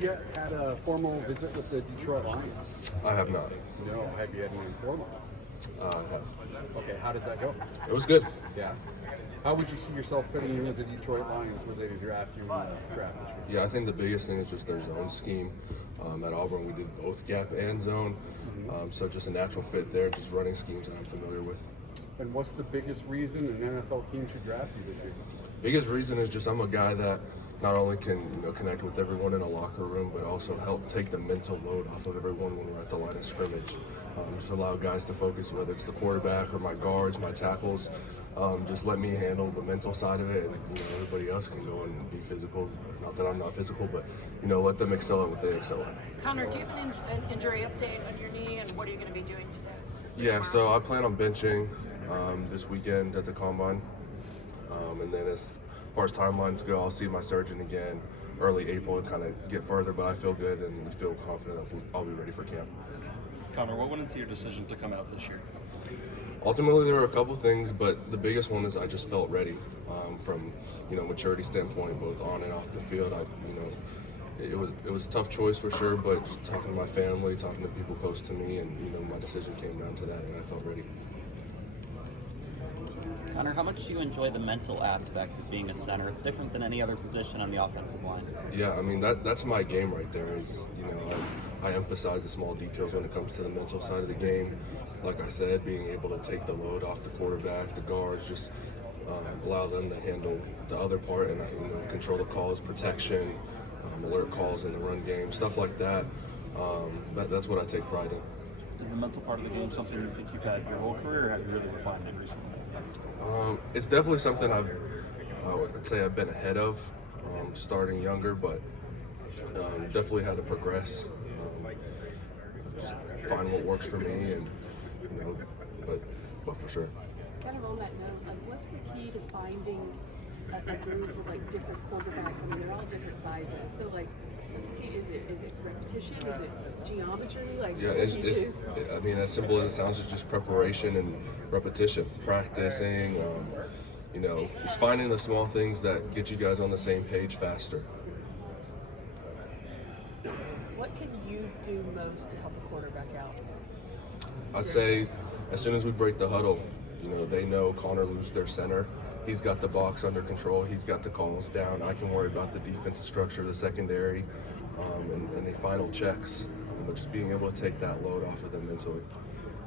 you yet had a formal visit with the Detroit Lions? I have not. No. Have you had any informal? I have. Okay, how did that go? It was good. Yeah. How would you see yourself fitting in with the Detroit Lions where they draft you in the draft this year? Yeah, I think the biggest thing is just their zone scheme. At Auburn, we did both gap and zone, so just a natural fit there, just running schemes that I'm familiar with. And what's the biggest reason an NFL team should draft you this year? Biggest reason is just I'm a guy that not only can connect with everyone in a locker room, but also help take the mental load off of everyone when we're at the line of scrimmage. Just allow guys to focus, whether it's the quarterback or my guards, my tackles. Just let me handle the mental side of it, and everybody else can go and be physical. Not that I'm not physical, but let them excel at what they excel at. Connor, do you have an injury update on your knee, and what are you going to be doing today? Yeah, so I plan on benching this weekend at the combine, and then as far as timelines go, I'll see my surgeon again early April and kind of get further. But I feel good and feel confident that I'll be ready for camp. Connor, what went into your decision to come out this year? Ultimately, there were a couple things, but the biggest one is I just felt ready from maturity standpoint, both on and off the field. It was a tough choice for sure, but just talking to my family, talking to people close to me, and my decision came down to that, and I felt ready. Connor, how much do you enjoy the mental aspect of being a center? It's different than any other position on the offensive line. Yeah, I mean that's my game right there. Is I emphasize the small details when it comes to the mental side of the game. Like I said, being able to take the load off the quarterback, the guards, just allow them to handle the other part and control the calls, protection, alert calls in the run game, stuff like that. That's what I take pride in. Is the mental part of the game something you think you've had your whole career, or have you really refined it recently? It's definitely something I would say I've been ahead of, starting younger, but definitely had to progress. Just find what works for me, and but for sure. Kind of on that note, what's the key to finding a group of different quarterbacks? I mean, they're all different sizes. So what's the key? Is it repetition? Is it geometry? Yeah, I mean, as simple as it sounds, it's just preparation and repetition, practicing. Just finding the small things that get you guys on the same page faster. What can you do most to help a quarterback out? I'd say as soon as we break the huddle, they know Connor Lew's their center. He's got the box under control. He's got the calls down. I can worry about the defensive structure, the secondary, and the final checks. But just being able to take that load off of them mentally.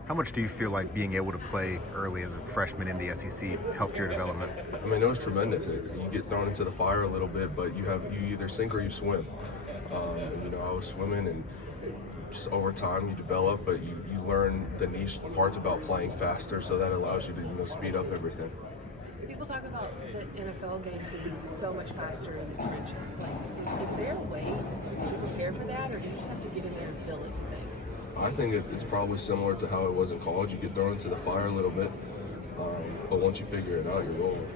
How much do you feel like being able to play early as a freshman in the SEC helped your development? I mean, it was tremendous. You get thrown into the fire a little bit, but you either sink or you swim. I was swimming, and just over time you develop, but you learn the niche parts about playing faster, so that allows you to speed up everything. People talk about the NFL game being so much faster in the trenches. Is there a way to prepare for that, or do you just have to get in there and feel it? I think it's probably similar to how it was in college. You get thrown into the fire a little bit, but once you figure it out, you're rolling.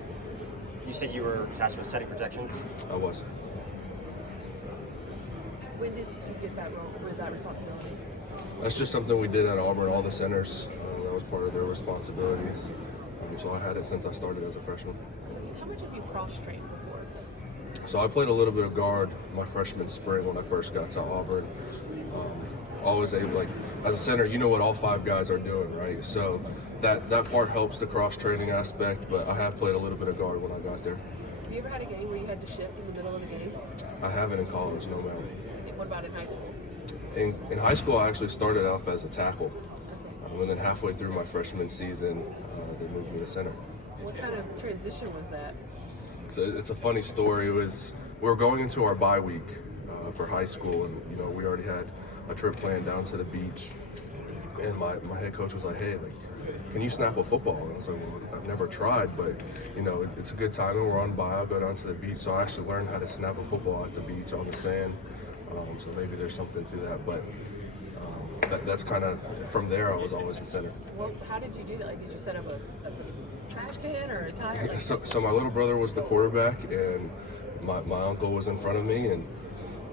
You said you were tasked with setting protections? I was. When did you get that role, with that responsibility? That's just something we did at Auburn, all the centers. That was part of their responsibilities. So I had it since I started as a freshman. How much have you cross-trained before? So I played a little bit of guard my freshman spring when I first got to Auburn. Always able, as a center, you know what all five guys are doing, right? So that part helps the cross-training aspect, but I have played a little bit of guard when I got there. Have you ever had a game where you had to shift in the middle of the game? I haven't in college, no matter. What about in high school? In high school, I actually started off as a tackle. And then halfway through my freshman season, they moved me to center. What kind of transition was that? So it's a funny story. We were going into our bye week for high school, and we already had a trip planned down to the beach. And my head coach was like, "Hey, can you snap a football?" And I was like, "Well, I've never tried, but it's a good time, and we're on bye. I'll go down to the beach." So I actually learned how to snap a football at the beach on the sand. So maybe there's something to that, but that's kind of from there. I was always a center. Well, how did you do that? Did you set up a trash can or a tire? So my little brother was the quarterback, and my uncle was in front of me, and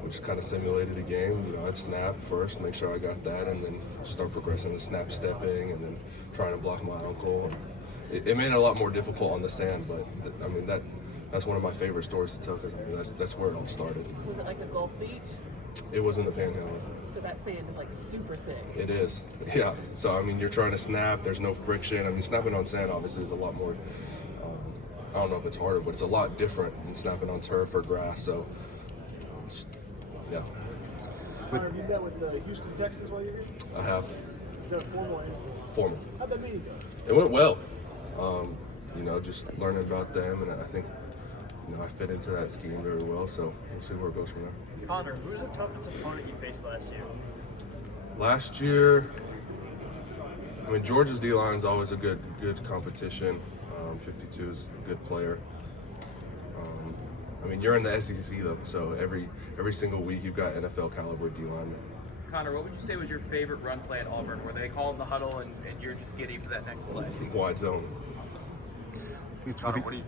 we just kind of simulated a game. I'd snap first, make sure I got that, and then start progressing to snap stepping, and then trying to block my uncle. It made it a lot more difficult on the sand, but that's one of my favorite stories to tell, because that's where it all started. Was it like a Gulf Beach? It was in the panhandle. So that sand is like super thick. It is, yeah. So I mean, you're trying to snap. There's no friction. I mean, snapping on sand obviously is a lot more. I don't know if it's harder, but it's a lot different than snapping on turf or grass. So, yeah. Connor, have you met with the Houston Texans while you're here? I have. Is that a formal or informal? Formal. How'd that meeting go? It went well. Just learning about them, and I think, I fit into that scheme very well. So we'll see where it goes from there. Connor, who was the toughest opponent you faced last year? Last year, I mean, Georgia's D-line is always a good competition. 52 is a good player. I mean, you're in the SEC though, so every single week you've got NFL caliber D-linemen. Connor, what would you say was your favorite run play at Auburn, where they call in the huddle and you're just giddy for that next play? Wide zone. Connor,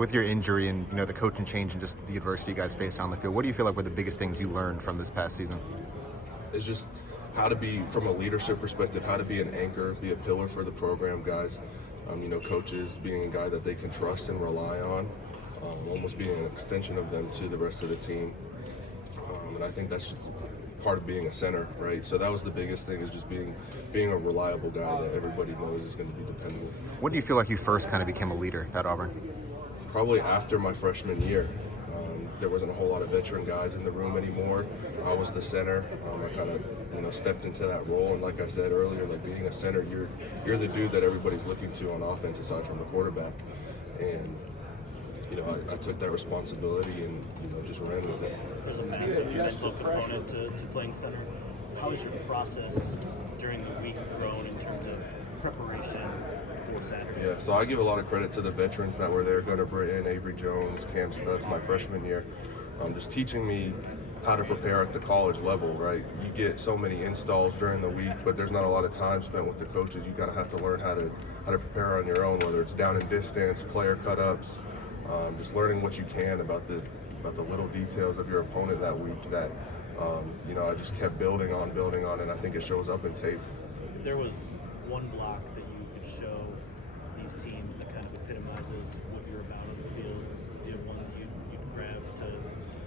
with your injury and the coaching change and just the adversity you guys faced on the field, what do you feel like were the biggest things you learned from this past season? It's just how to be, from a leadership perspective, how to be an anchor, be a pillar for the program, guys. Coaches being a guy that they can trust and rely on, almost being an extension of them to the rest of the team. And I think that's just part of being a center, right? So that was the biggest thing, is just being a reliable guy that everybody knows is going to be dependable. When do you feel like you first kind of became a leader at Auburn? Probably after my freshman year. There wasn't a whole lot of veteran guys in the room anymore. I was the center. I kind of stepped into that role, and like I said earlier, like being a center, you're the dude that everybody's looking to on offense aside from the quarterback. And I took that responsibility and just ran with it. There's a massive mental component to playing center. How has your process during the week grown in terms of preparation for Saturday? Yeah, so I give a lot of credit to the veterans that were there: Gunnar Britton, Avery Jones, Cam Stutz, my freshman year, just teaching me how to prepare at the college level, right? You get so many installs during the week, but there's not a lot of time spent with the coaches. You gotta have to learn how to prepare on your own, whether it's down and distance, player cut-ups, just learning what you can about the little details of your opponent that week. That I just kept building on, and I think it shows up in tape. There was one block that you could show these teams that kind of epitomizes what you're about on the field. Do you have one that you can grab to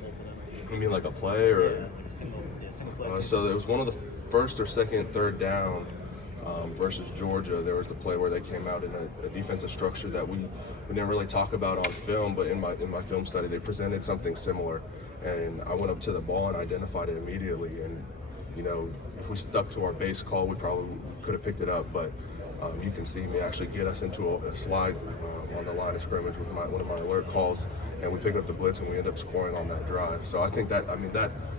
pull for them? You mean like a play or? Yeah, like a single play. So it was one of the first or second third down versus Georgia. There was the play where they came out in a defensive structure that we didn't really talk about on film, but in my film study they presented something similar, and I went up to the ball and identified it immediately. And if we stuck to our base call, we probably could have picked it up, but you can see me actually get us into a slide on the line of scrimmage with one of my alert calls, and we pick up the blitz and we end up scoring on that drive. So I think that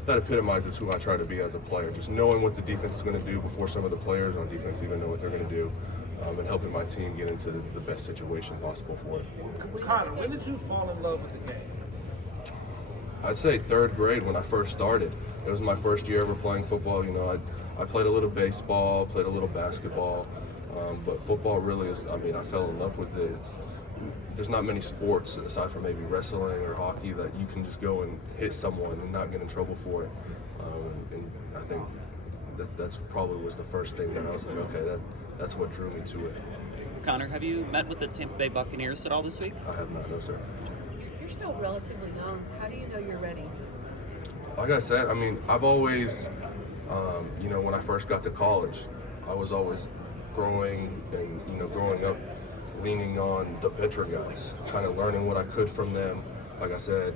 epitomizes who I try to be as a player, just knowing what the defense is going to do before some of the players on defense even know what they're going to do, and helping my team get into the best situation possible for it. Connor, when did you fall in love with the game? I'd say third grade when I first started. It was my first year ever playing football. I played a little baseball, played a little basketball, but football really is, I fell in love with it. There's not many sports, aside from maybe wrestling or hockey, that you can just go and hit someone and not get in trouble for it. And I think that's probably was the first thing that I was like, okay, that's what drew me to it. Connor, have you met with the Tampa Bay Buccaneers at all this week? I have not, no sir. You're still relatively young. How do you know you're ready? Like I said, I've always, when I first got to college, I was always growing up, leaning on the veteran guys, kind of learning what I could from them, like I said.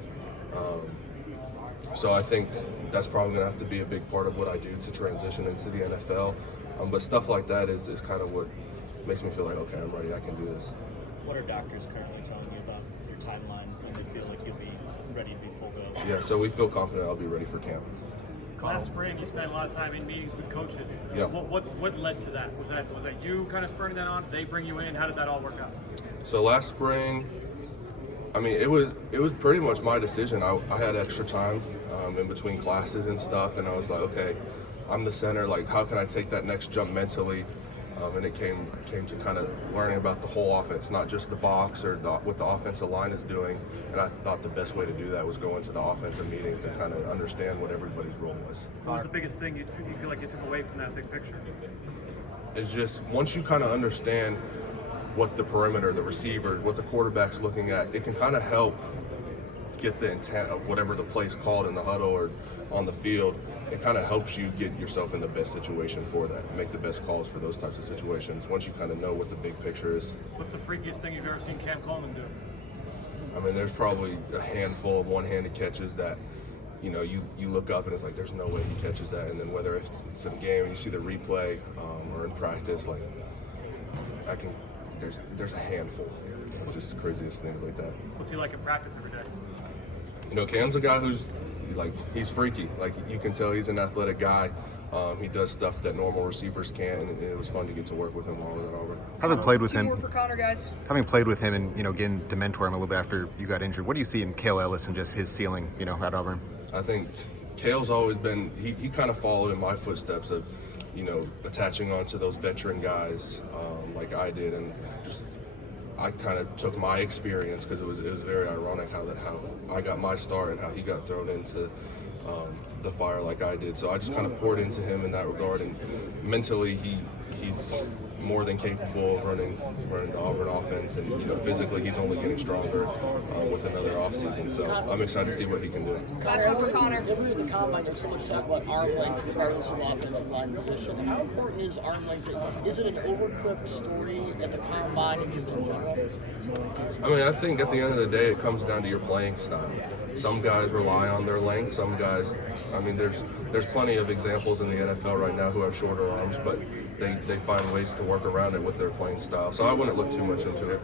So I think that's probably going to have to be a big part of what I do to transition into the NFL. But stuff like that is kind of what makes me feel like, okay, I'm ready, I can do this. What are doctors currently telling you about your timeline when they feel like you'll be ready to be full go? Yeah, so we feel confident I'll be ready for camp. Last spring, you spent a lot of time in meetings with coaches. Yeah. What led to that? Was that you kind of spurring that on? Did they bring you in? How did that all work out? So last spring, it was pretty much my decision. I had extra time in between classes and stuff, and I was like, okay, I'm the center. Like, how can I take that next jump mentally? And it came to kind of learning about the whole offense, not just the box or what the offensive line is doing. And I thought the best way to do that was go into the offensive meetings and kind of understand what everybody's role was. What was the biggest thing you feel like you took away from that big picture? It's just once you kind of understand what the perimeter, the receivers, what the quarterback's looking at, it can kind of help get the intent of whatever the play's called in the huddle or on the field, it kind of helps you get yourself in the best situation for that, make the best calls for those types of situations once you kind of know what the big picture is. What's the freakiest thing you've ever seen Cam Coleman do? I mean, there's probably a handful of one-handed catches that, you know, you look up and it's like, there's no way he catches that. And then whether it's in a game and you see the replay or in practice, like, there's a handful, just the craziest things like that. What's he like in practice every day? You know, Cam's a guy who's, like, he's freaky. Like, you can tell he's an athletic guy. He does stuff that normal receivers can't, and it was fun to get to work with him while we were at Auburn. Having played with him, For Connor, guys. having played with him, and getting to mentor him a little bit after you got injured, what do you see in Cale Ellis and just his ceiling, at Auburn? I think Cale's always been, he kind of followed in my footsteps of, attaching on to those veteran guys like I did, and just I kind of took my experience, because it was very ironic how I got my start and how he got thrown into the fire like I did. So I just kind of poured into him in that regard, and mentally he's more than capable of running the Auburn offense, and physically he's only getting stronger with another offseason. So I'm excited to see what he can do. Last one for Connor. Every at the combine, there's so much talk about arm length, regardless of offensive line position. How important is arm length? Is it an overcooked story at the combine and just in general? I mean, I think at the end of the day, it comes down to your playing style. Some guys rely on their length. Some guys, I mean, there's plenty of examples in the NFL right now who have shorter arms, but they find ways to work around it with their playing style. So I wouldn't look too much into it.